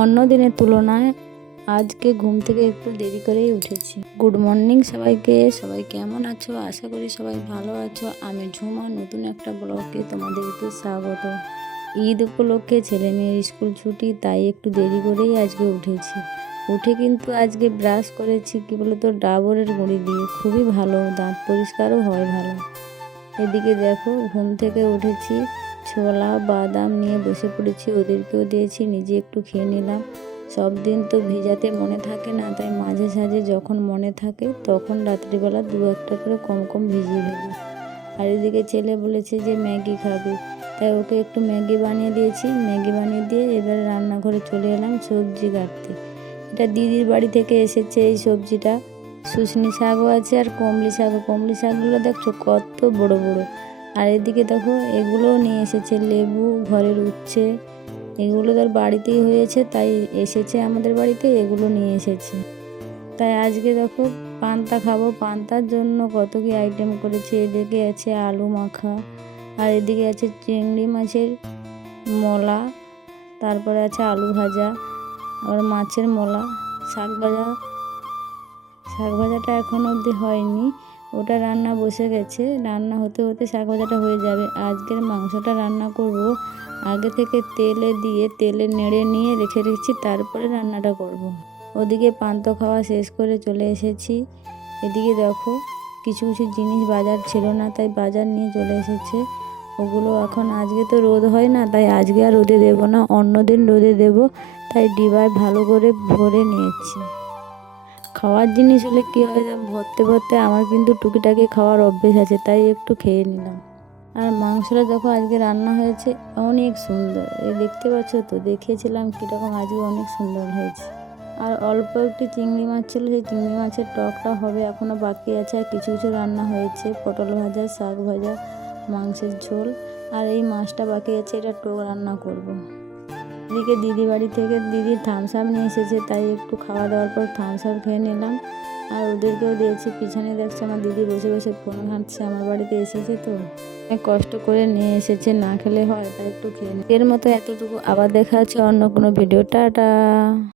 অন্য দিনের তুলনায় আজকে ঘুম থেকে একটু দেরি করেই উঠেছি। গুড মর্নিং সবাইকে। সবাই কেমন আছো? আশা করি সবাই ভালো আছো। আমি ঝুমা, নতুন একটা ব্লগে তোমাদেরকে স্বাগত। ঈদ উপলক্ষে ছেলে মেয়ের স্কুল ছুটি, তাই একটু দেরি করেই আজকে উঠেছি। উঠে কিন্তু আজকে ব্রাশ করেছি কি বলতো, ডাবরের গুঁড়ি দিয়ে। খুবই ভালো, দাঁত পরিষ্কারও হয় ভালো। এদিকে দেখো, ঘুম থেকে উঠেছি, ছোলা বাদাম নিয়ে বসে পড়েছি, ওদেরকেও দিয়েছি, নিজে একটু খেয়ে নিলাম। সব দিন তো ভেজাতে মনে থাকে না, তাই মাঝে সাঝে যখন মনে থাকে তখন রাত্রিবেলা দু একটা করে কম কম ভিজিয়ে ফেলি। আর এদিকে ছেলে বলেছে যে ম্যাগি খাবে, তাই ওকে একটু ম্যাগি বানিয়ে দিয়েছি। ম্যাগি বানিয়ে দিয়ে এবারে রান্নাঘরে চলে এলাম সবজি কাটতে। এটা দিদির বাড়ি থেকে এসেছে এই সবজিটা। শুশনি শাকও আছে আর কমলি শাকও। কমলি শাকগুলো দেখছো কত বড় বড়। আর এদিকে দেখো, এগুলোও নিয়ে এসেছে, লেবু, ঘরের উচ্ছে। এগুলো তার বাড়িতেই হয়েছে, তাই এসেছে আমাদের বাড়িতে, এগুলো নিয়ে এসেছে। তাই আজকে দেখো পান্তা খাবো। পান্তার জন্য কত কি আইটেম করেছে। এদিকে আছে আলু মাখা, আর এদিকে আছে চিংড়ি মাছের মোলা, তারপরে আছে আলু ভাজা, আবার মাছের মোলা, শাক ভাজা। শাক ভাজাটা এখনো অবধি হয়নি, ওটা রান্না বসে গেছে। রান্না হতে হতে শাক ভাজাটা হয়ে যাবে। আজকের মাংসটা রান্না করব, আগে থেকে তেলে দিয়ে তেলে নেড়ে নিয়ে রেখে রেখেছি, তারপরে রান্নাটা করব। ওদিকে পান্তা খাওয়া শেষ করে চলে এসেছি। এদিকে দেখো, কিছু কিছু জিনিস বাজার ছিল না, তাই বাজার নিয়ে চলে এসেছে। ওগুলো এখন, আজকে তো রোদ হয় না, তাই আজকে আর রোদে দেবো না, অন্য দিন রোদে দেবো। তাই ডিবায় ভালো করে ভরে নিয়েছি। খাওয়ার জিনিস হলে কী হয়, ভরতে ভরতে আমার কিন্তু টুকিটাকি খাওয়ার অভ্যেস আছে, তাই একটু খেয়ে নিলাম। আর মাংসটা দেখো আজকে রান্না হয়েছে অনেক সুন্দর। এই দেখতে পাচ্ছ তো, দেখিয়েছিলাম কীরকম, আজকে অনেক সুন্দর হয়েছে। আর অল্প একটি চিংড়ি মাছ ছিল, সেই চিংড়ি মাছের টকটা হবে, এখনও বাকি আছে। আর কিছু কিছু রান্না হয়েছে, পটল ভাজা, শাক ভাজা, মাংসের ঝোল। আর এই মাছটা বাকি আছে, এটা টক রান্না করব। এদিকে দিদি বাড়ি থেকে দিদি থামস আপ নিয়ে এসেছে, তাই একটু খাওয়া দাওয়ার পর থামস আপ খেয়ে নিলাম। আর ওদেরকেও দিয়েছি। পিছনে দেখছে আমার দিদি বসে বসে ফোন ঘাঁটছে, আমার বাড়িতে এসেছে তো অনেক কষ্ট করে নিয়ে এসেছে, না খেলে হয়, তাই একটু খেয়ে নিই। এর মতো এতটুকু, আবার দেখা হচ্ছে অন্য কোনো ভিডিও। টাটা।